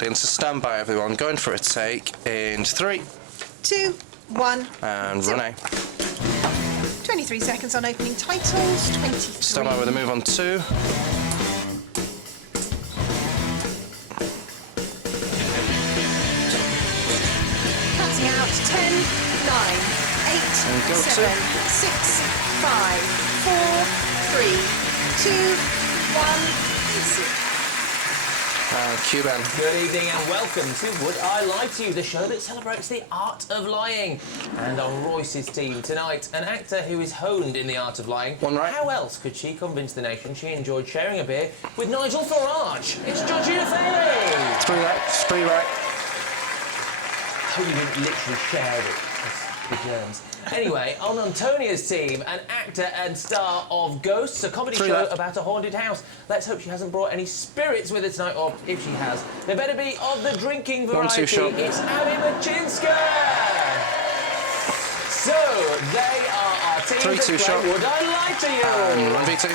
So stand by, everyone. Going for a take in 3, 2, 1. And Renee. 23 seconds on opening titles. 23. Stand by with a move on 2. Cutting out 10, 9, 8, 7, 6, 5, 4, 3, 2, 1. Cue Ben. Good evening and welcome to Would I Lie to You, the show that celebrates the art of lying. And on Royce's team tonight, an actor who is honed in the art of lying. One right. How else could she convince the nation she enjoyed sharing a beer with Nigel Farage? It's Georgina Fairley. 3 right, 3 right. I hope you didn't literally share it. The germs. Anyway, on Antonia's team, an actor and star of Ghosts, a comedy show about a haunted house. Let's hope she hasn't brought any spirits with her tonight, or if she has, they better be of the drinking variety. It's Abby Machinska! So, they are our team 3, 2 shot. Would I Lie to You? And 1v2.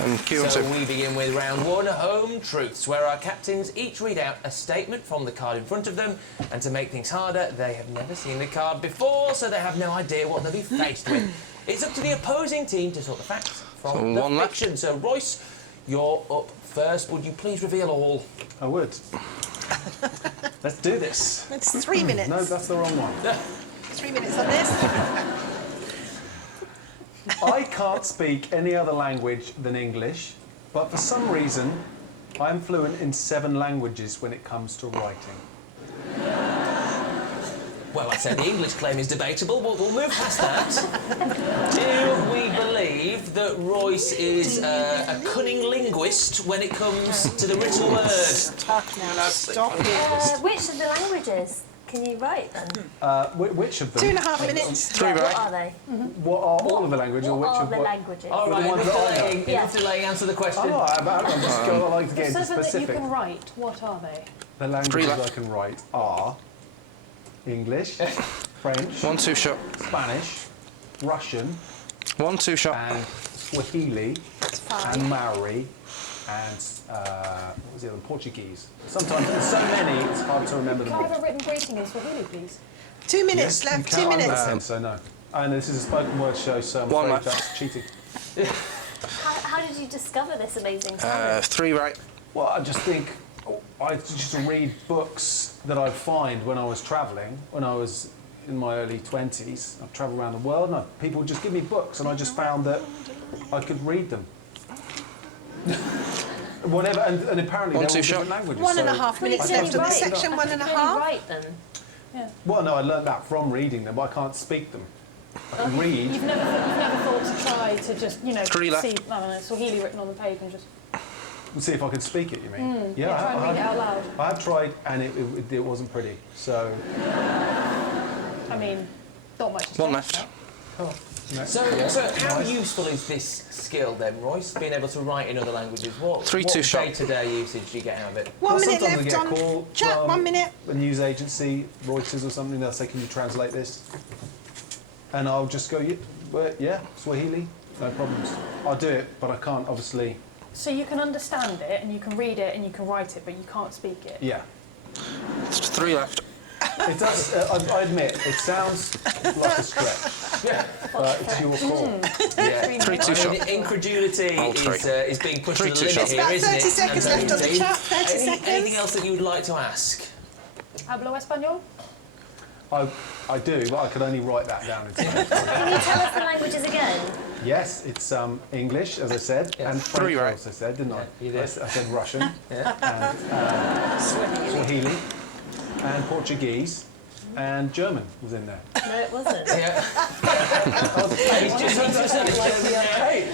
And cue on 2. So we begin with round 1, Home Truths, where our captains each read out a statement from the card in front of them, and to make things harder, they have never seen the card before, so they have no idea what they'll be faced with. It's up to the opposing team to sort the facts from the fiction. So Royce, you're up first. Would you please reveal all? I would. Let's do this. It's 3 minutes. No, that's the wrong one. 3 minutes on this. I can't speak any other language than English, but for some reason, I'm fluent in 7 languages when it comes to writing. Well, I said the English claim is debatable, but we'll move past that. Do we believe that Royce is a cunning linguist when it comes to the written word? Stop it. Which of the languages can you write then? Which of them? 2.5 minutes. 3 What right. are they? What are all of the languages? What or which are of the what? languages? All right, enough delaying, answer the question. Oh, I'm just going to like to get into 7 that you specific. can write, what are they? The languages I can write are English, French, 1, 2 shot. Spanish, Russian, 1, 2 shot. and Swahili, and Maori, and what was the other? Portuguese. Sometimes there's so many, it's hard to remember them Can I all. have a written greeting in Swahili, please? 2 minutes Yes, left. you 2 can. minutes. I don't think so, no. And this is a spoken word show, so I'm 1 afraid left. that's cheating. How did you discover this amazing talent? 3 right. Well, I just think I used to read books that I'd find when I was travelling, when I was in my early 20s. I'd travel around the world, and people would just give me books, and I just found that I could read them. Whatever, and apparently they're all different languages. 1.5 minutes left on this section. 1.5. Can you write them? Well, no, I learned that from reading them, but I can't speak them. I can read. You've never thought to try to just, you know, 3 left. see, I don't know, Swahili written on the page and just... See if I could speak it, you mean? try and read it out loud. I have tried, and it wasn't pretty, so... I mean, not much to 1 say. left. So how useful is this skill then, Royce? Being able to write in other languages? What 3, 2 shot. day-to-day usage do you get out of it? 1 minute sometimes I left get a on call chat. from 1 minute. a news agency, Reuters or something, they'll say, can you translate this? And I'll just go, yeah, Swahili, no problems. I'll do it, but I can't, obviously. So you can understand it, and you can read it, and you can write it, but you can't speak it? Yeah. 3 left. It does, I admit, it sounds like a stretch, but it's your call. Yeah. 3, 2 shot. Incredulity is being pushed to 3, the 2 limit shot. here, About isn't 30 it? seconds left on the chat. 30 seconds. Anything else that you would like to ask? Hablo español? I do, but I could only write that down in time. Can you tell us the languages again? Yes, it's English, as I said, and French, 3 right. as I said, didn't I? you did. I said Russian, Yeah. and Swahili, and Portuguese, and German was in there. No, it wasn't. Yeah.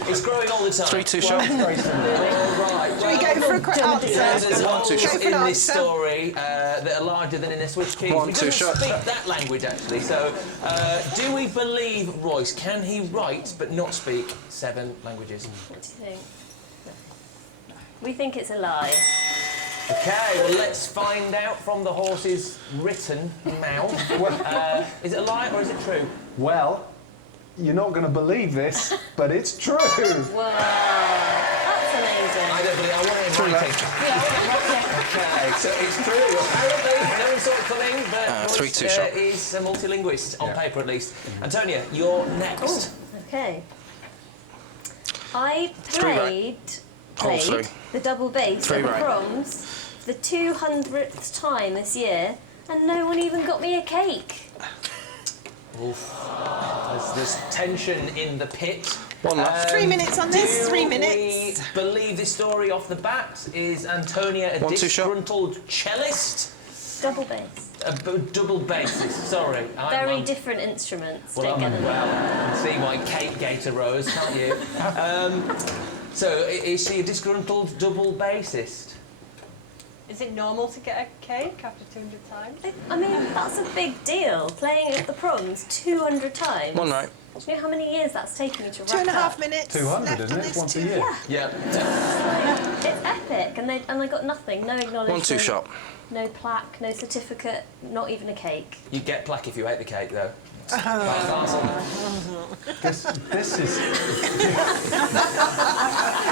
It's growing all the time. 3, 2 shot. Right. Shall we go for a quick answer? There's holes two shot. in this story that are larger than in a Swiss cheese. 1, He 2 doesn't shot. speak that language, actually. So, do we believe Royce? Can he write but not speak 7 languages? What do you think? We think it's a lie. Okay, well, let's find out from the horse's written mouth. Is it a lie or is it true? Well, you're not going to believe this, but it's true. Wow, that's amazing. I don't believe. I Okay, so it's true. Apparently, no one saw it coming, but 3-2 shot. is a multilinguist, on paper at least. Antonia, you're next. Okay. I Three right. Hole played three. the double bass Three at the right. proms for the 200th time this year, and no one even got me a cake. Oof. There's tension in the pit. One left. 3 minutes on this, 3 Do minutes. we believe this story off the bat? Is Antonia a 1-2 shot. disgruntled cellist? Double bass. A double bassist, sorry. Very different instruments. Well, Don't get them. well, you can see why Kate Gate arose, can't you? So, is she a disgruntled double bassist? Is it normal to get a cake after 200 times? I mean, that's a big deal. Playing at the proms 200 times. One right. Do you know how many years that's taken me to rack 2.5 up? minutes 200, left isn't on it? this. Once a year. Yeah. Yeah. It's epic, and I got nothing. No acknowledgement. 1-2 shot. No plaque, no certificate, not even a cake. You get plaque if you ate the cake, though. This is...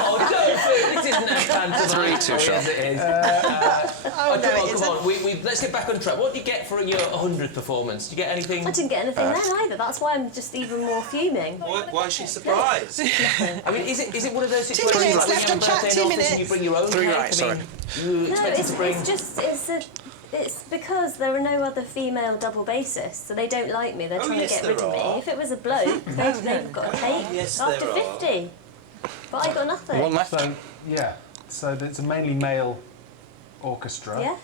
Oh, don't this isn't a pantomime. 3-2 shot. Yes, it is. Oh, no, it come isn't. on. Let's get back on track. What do you get for your 100th performance? Do you get anything? I didn't get anything then either. That's why I'm just even more fuming. Why is she surprised? I mean, is it one of those 2 situations minutes like when left you on have a chat, birthday 2 in office and you minutes. bring your own Three cake? right, I sorry. mean, you No, expected to bring... it's because there are no other female double bassists, so they don't like me. They're Oh, trying yes, to get there rid of me. are. If it was a bloke, they've got a cake yes, after there are. 50. But I got nothing. One left. So, yeah. So it's a mainly male orchestra. Yeah,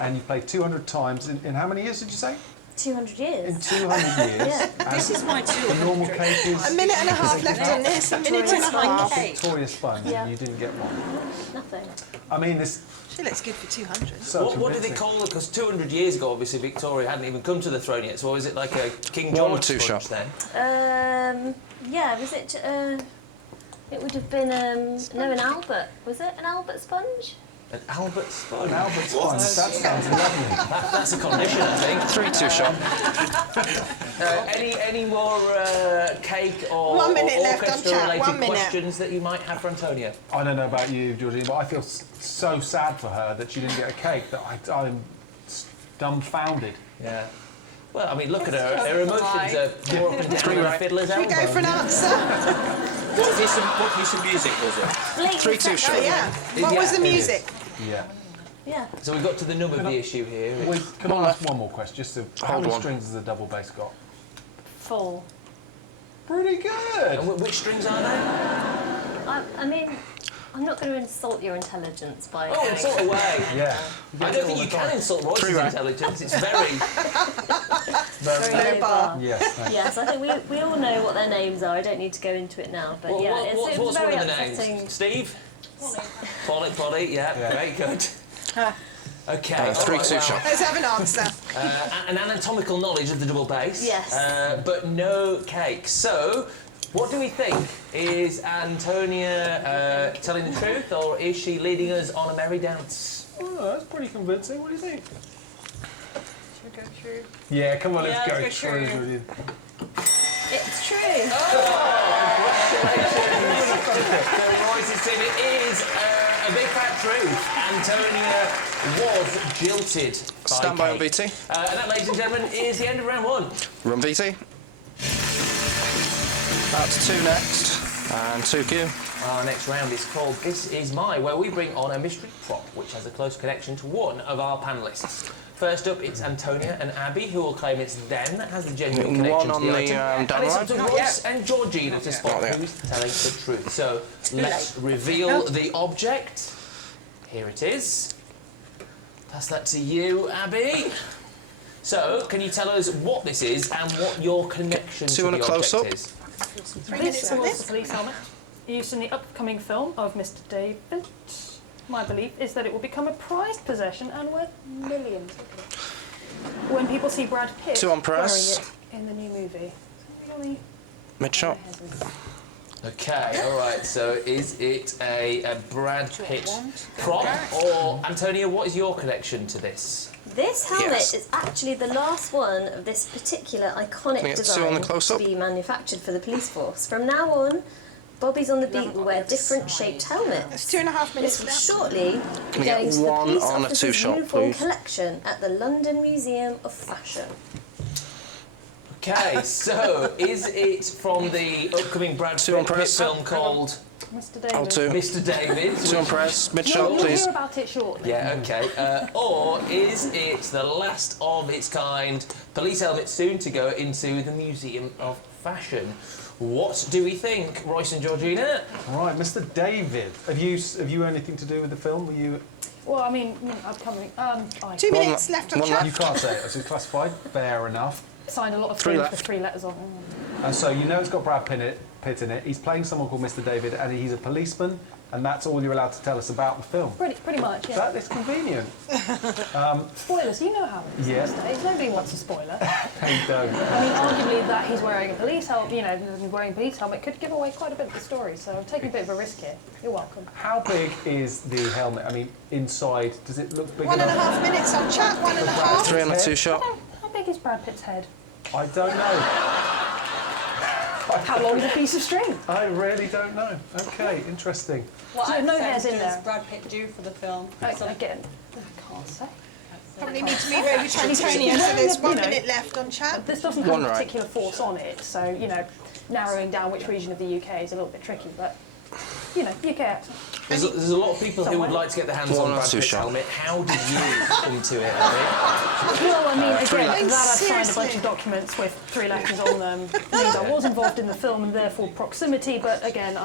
And you played 200 times. In how many years did you say? 200 years. In 200 years. Yeah. This is my The normal 200 cake is... A minute and a half left on this, a minute and a half. cake. Victoria Sponge, Yeah. and you didn't get one. Nothing. I mean, this... She looks good for 200. So What did they convincing. call it? Because 200 years ago, obviously, Victoria hadn't even come to the throne yet. So was it like a King George 1-2 sponge shot. then? Yeah, was it? It would have been no, an Albert. Was it an Albert sponge? An Albert sponge. An Albert Sponge, that sounds lovely. That's a condition, I think. 3-2 shot. Any more cake or, 1 minute left on chat, orchestra-related 1 minute. questions that you might have for Antonia? I don't know about you, Georgine, but I feel so sad for her that she didn't get a cake that I'm dumbfounded. Yeah. Well, I mean, look at her. Her emotions are more up and down than a fiddler's Should we elbow. go for an answer? What piece of music was it? Blatant 3-2 sex- shot. Oh, yeah. What was the music? Yeah. Yeah. So we got to the nub of the issue here. Wait, can I ask one more question? Just to, how Hold many on. strings has the double bass got? Full. Pretty good. And which strings are they? I mean, I'm not going to insult your intelligence by. Oh, insult away. Yeah. I don't think you can insult Royce's Three right. intelligence. It's very... Very Low low bar. bar. Yes. thank you. Yes, I think we all know what their names are. I don't need to go into it now, but yeah, it was what's very one of the upsetting. names? Steve? Polly, yeah, Yeah. very good. Okay, 3-2 shot. Let's have an answer. An anatomical knowledge of the double bass. Yes. But no cake. So, what do we think? Is Antonia telling the truth, or is she leading us on a merry dance? Oh, that's pretty convincing. What do you think? Should we go through? Yeah, come on, Yeah, let's go let's go through. through. Georgine. It's true. So Royce's team, it is a big fat truth. Antonia was jilted by Stand by on cake. VT. And that, ladies and gentlemen, is the end of round one. Run VT. That's 2 next. And 2Q. Our next round is called This Is My, where we bring on a mystery prop which has a close connection to one of our panellists. First up, it's Antonia and Abby, who will claim it's them that has the genuine connection One to on the the item. down And it's up right. to Royce and Georgina to spot Not yet. who's telling the truth. So let's reveal the object. Here it is. Pass that to you, Abby. So, can you tell us what this is and what your connection Two to on the a close-up. object is? 3 minutes This on was this. the police helmet used in the upcoming film of Mr. David. My belief is that it will become a prized possession and worth millions. When people see Brad Pitt 2 on press. wearing it in the new movie. Really Mid shot. Okay, all right. So, is it a Brad Pitt prop, or Antonia? What is your connection to this? This helmet Yes. is actually the last one of this particular iconic Can I get 2 on design the to close-up? be manufactured for the police force. From now on, Bobbies on the Beat will wear different shaped helmets. There's 2.5 minutes This will left. shortly Can be I going get to the one police on a officer's two-shot, uniform please? collection at the London Museum of Fashion. Okay, so is it from the upcoming Brad Two on Pitt press. film called Mr. David. L2. Mr. David? Two on press. Mid You'll, shot, you'll please. hear about it shortly. Yeah, okay. Or is it the last of its kind police helmet soon to go into the Museum of Fashion? What do we think, Royce and Georgina? Right, Mr. David. Have you anything to do with the film? Were you? Well, I mean, upcoming. I 2 minutes left on one chat. You can't say it. It's classified. Fair enough. signed a lot of Three things with left. 3 letters on. And so you know it's got Brad Pitt in it. He's playing someone called Mr. David, and he's a policeman, and that's all you're allowed to tell us about the film. Pretty much, yeah. That is convenient. Spoilers, you know how it is Yeah. these days. Nobody wants a spoiler. They don't. I mean, arguably that he's wearing a police helmet, wearing a police helmet could give away quite a bit of the story, so I'm taking a bit of a risk here. You're welcome. How big is the helmet? I mean, inside, does it look big enough? 1.5 minutes on chat, 1.5. 3 on a 2 shot. How big is Brad Pitt's head? I don't know. How long is a piece of string? I really don't know. Okay, interesting. What So no hairs in does there. Brad Pitt do for the film? Again, I can't say. Probably need to move over to Antonia, so there's 1 minute left on chat. This doesn't have One a right. particular force on it, so, narrowing down which region of the UK is a little bit tricky, but, UK accent. There's a lot of people who would like to get their hands One on or Brad two Pitt's shot. helmet. How did you come to it, Abby? Well, I mean, again, three that I've signed a bunch Seriously? of documents with 3 letters on them means I was involved in the film and therefore proximity, but again,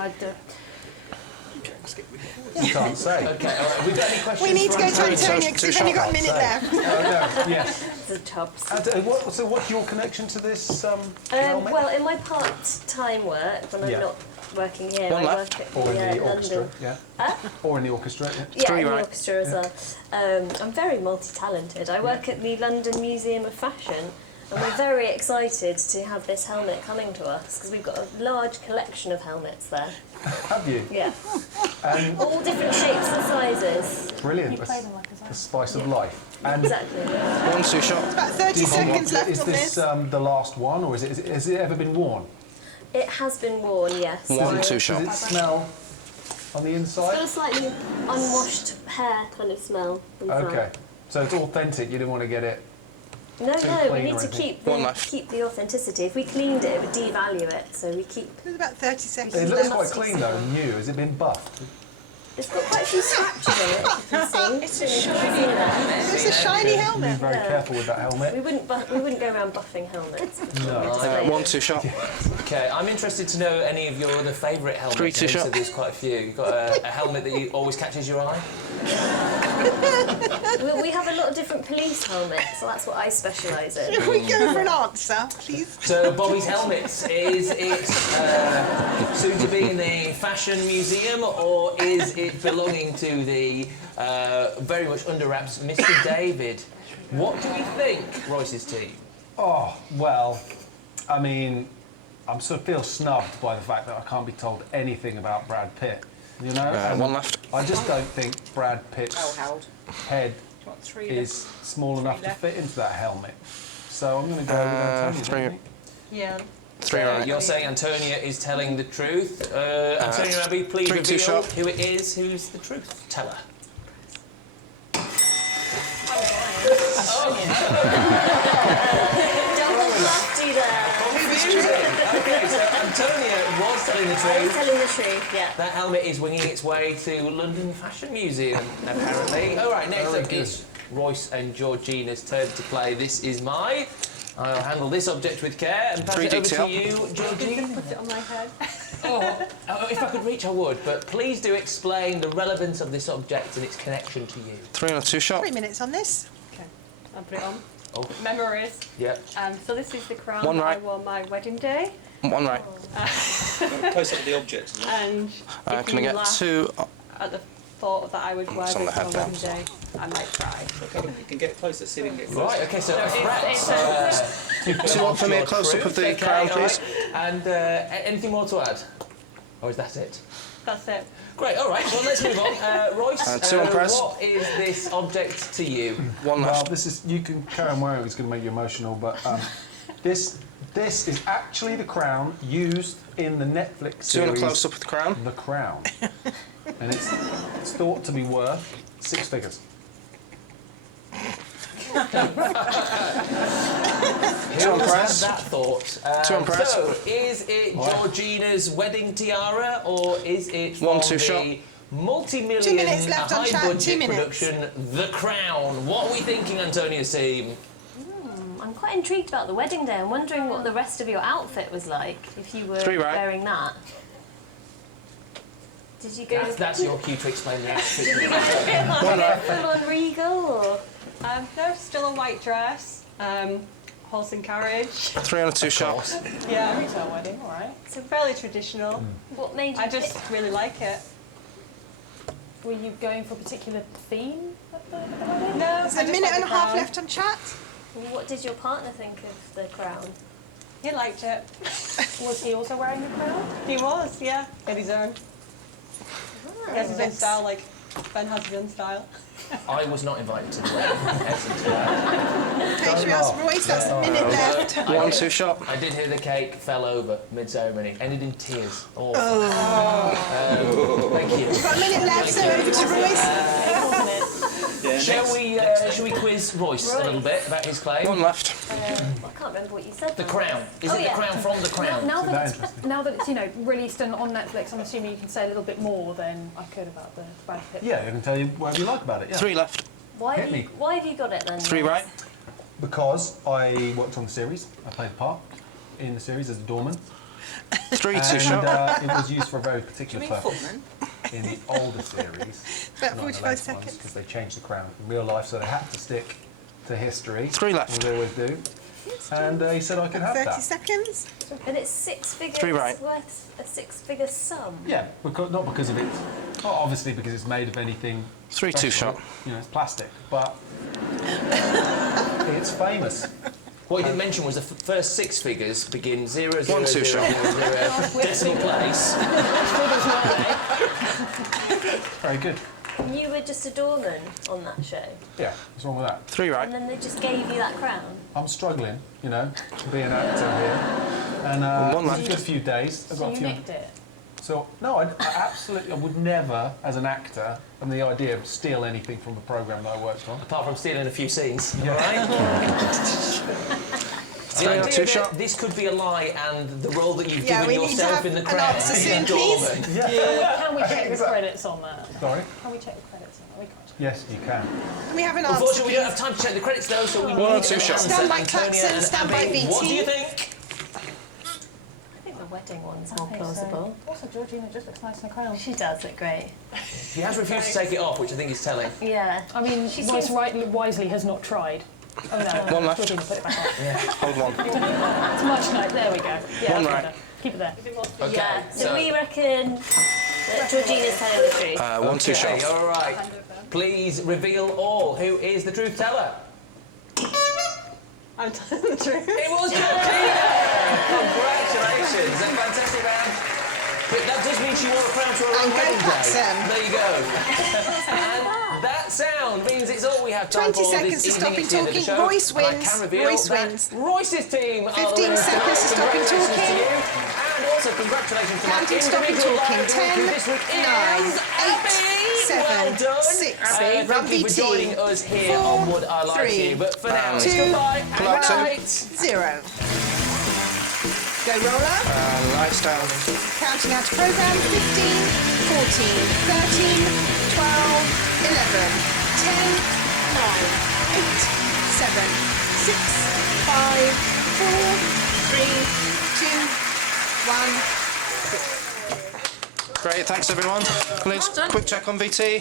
You can't say. Okay, all right. Have we got any questions? We need to for go to Antonio? Antonia because we've only got a minute left. Oh, no, yes. The tubs. And, so what's your connection to this helmet? Well, in my part-time work, when I'm Yeah. not working here, One I left. work at Or in the London. orchestra, yeah? Huh? Or in the orchestra, yeah. Yeah, Three in the right. orchestra as well. I'm very multi-talented. I work at the London Museum of Fashion, and we're very excited to have this helmet coming to us because we've got a large collection of helmets there. Have you? Yeah, And all different shapes and sizes. brilliant. you play That's them like a the spice of life. And Exactly. 1 2 shot. About 30 seconds left is on this this. the last one, or has it ever been worn? It has been worn, yes. 1 2 Does shot. it smell on the It's got a inside? slightly unwashed hair kind of smell. inside. Okay, so it's authentic. You didn't want to get it. No, Too no, we clean need or to anything? One left. keep the authenticity. If we cleaned it, it would devalue it. So we keep. There's about 30 seconds It looks left. quite clean though, and new. Has it been buffed? It's got quite a few scratches in it. If you can see. It's a Don't know if you can shiny see that. It's a shiny Be helmet. very Yeah. careful with that We helmet. wouldn't go around buffing helmets. No. 1 2 shot. Okay, I'm interested to know any of your other favourite helmets. 3 2 So shot. there's quite a few. You've got a helmet that you always catches your eye. We have a lot of different police helmets, so that's what I specialise in. Can we go for an answer, please? So Bobby's helmets, is it soon to be in the Fashion Museum, or is it belonging to the very much under wraps Mr. David? What do we think, Royce's team? Oh well, I mean, I sort of feel snubbed by the fact that I can't be told anything about Brad Pitt. You know, And 1 left. I just don't think Brad Pitt's Harold. head What, 3 is small enough to left. fit into that helmet. So I'm going to go with Antonio. three. don't you? Yeah. 3 right. You're saying Antonia is telling the truth. Antonia and Abby, please 3 2 reveal shot. who it is. Who's the truth teller? Double lofty there. Okay, so Antonia was telling the I was truth. telling the truth, yeah. That helmet is winging its way to London Fashion Museum, apparently. All right, next Very up good. is Royce and Georgina's turn to play This Is My. I'll handle this object with care and pass it over to 3D you, Georgina. Put it on my head. If I could reach, I would, but please do explain the relevance of this object and its connection to you. 3 on a 2 shot. 3 minutes on this. Okay, I'll put it on. Oh. Memories. Yep. So this is the crown One that I right. wore on my wedding day. 1 right. Close up the object. And if Can I you get laugh 2? at the thought that I would wear It's this on on the my head wedding day, I might cry. Okay, you can get closer. See if you can get closer. Right, okay, so So a threat. Do you want for me a close-up of the crown, please? And anything more to add? Or is that it? That's it. Great, all right, well, let's move on. Royce, 2 on press. what is this object to you? 1 Well, left. this is, you can carry on wearing it, it's going to make you emotional, but This is actually the crown used in the Netflix Do you want a series close up of the crown? The Crown. And it's thought to be worth 6 figures. Who has that thought? Too impressed. So, is it Georgina's wedding tiara, or is it from 1-2 the shot. 2 multi-million minutes left on chat, 2 high-budget minutes. production, The Crown? What are we thinking, Antonia's team? I'm quite intrigued about the wedding day. I'm wondering what the rest of your outfit was like if you were 3 right. wearing that. Did you go That's your cue to explain the outfit. full on regal or? No, still a white dress. Horse and carriage. 3 on a 2 shot. Yeah, Retail wedding, all right. so fairly traditional. What made you I just really like it. Were you going for a particular theme at the wedding? No, There's a minute and a half left on chat. What did your partner think of the crown? He liked it. Was he also wearing the crown? He was, yeah, in his own. He has his own style, like Ben has his own style. I was not invited to the wedding. Excellent to that. Okay, should we ask Royce? That's a minute left. 1-2 shot. I did hear the cake fell over mid-ceremony, ended in tears. Awful. Thank you. We've got a minute left, so over to Royce. Yeah, Shall we quiz Royce a little bit about his claim? 1 left. I can't remember what you said. The now. Crown. Is it yeah. the crown from the crown? Now that that, interesting? now that it's, you know, released and on Netflix, I'm assuming you can say a little bit more than I could about the Brad Pitt. Yeah, I can tell you whatever you like about it, yeah. 3 left. Why Hit have, you, me. why have you got it then? 3 right. Because I worked on the series. I played a part in the series as a doorman. 3 2 And shot. it was used for a very particular Do you mean purpose. footman? In the older series, About 45 seconds. because they changed the crown in real life, so they had to stick to history. 3 left. As they always do. And he said I could have 30 that. seconds. And it's 6 figures 3 right. worth a 6-figure sum. Yeah, not because of it. Well, obviously because it's made of anything. 3 2 special. shot. You know, it's plastic, but it's famous. What he didn't mention was the first 6 figures begin 0, 0, 1 2 0, shot. 0, 0, decimal place. Very good. You were just a doorman on that show, Yeah, what's wrong with that? 3 and right. then they just gave you that crown. I'm struggling, you know, to be an actor here. And One it's left. just a few days. I've So got a you few. nicked it. So, no, I absolutely, I would never, as an actor, and the idea of steal anything from a programme that I worked on. Apart from stealing a few scenes. Yeah. The 3 on a idea 2 that shot. this could be a lie and the role that you've Yeah, given we need to yourself have in the an crown answer is soon, a please. doorman. Can we check the credits on that? Sorry? Can we check the credits on that? We can't. Yes, you can. Can we have an answer? Unfortunately, we don't have time to check the credits though, so we One or need two an shots. answer. Stand by Antonia Claxon, and stand by Abby, what do VT. you think? I think the wedding one's more I think so. plausible. Also, Georgina just looks nice in a crown. She does look great. He has refused to take it off, which I think is telling. Yeah. I mean, She Royce seems- wisely has not tried. Oh no, One left. Georgina, put it back on. Hold 1. It's much nice. There we go. Yeah, One that's right. better. Keep it there. Okay, Yeah. So we reckon that Georgina's telling the truth. 1 2 okay, shot. all right. Please reveal all. Who is the truth teller? I'm telling the truth. It was Georgina! Congratulations. A fantastic round. But that does mean she wore a crown to her own And go wedding day. Claxon. There you go. And that sound means it's all we have time 20 for seconds this to evening. stopping It's the end of the talking. show. Royce And I wins. can reveal Royce that wins. Royce's team are the 15 winners seconds to tonight. stopping Congratulations to talking. you. And also congratulations to my Counting, stopping, individual talking. live director 10, this week 9, is 8, Abby. 7, Well done. 6, Thank Run you for VT. joining us here 4, on Wood I Like 3, You. But for now, it's 2, goodbye and Pull out good 2. night. 0. Go roller. Lights down. Counting out to program. 15, 14, 13, 12, 11, 10, 9, 8, 7, 6, 5, 4, 3, 2, 1. Great, thanks everyone. Let's quick check on VT.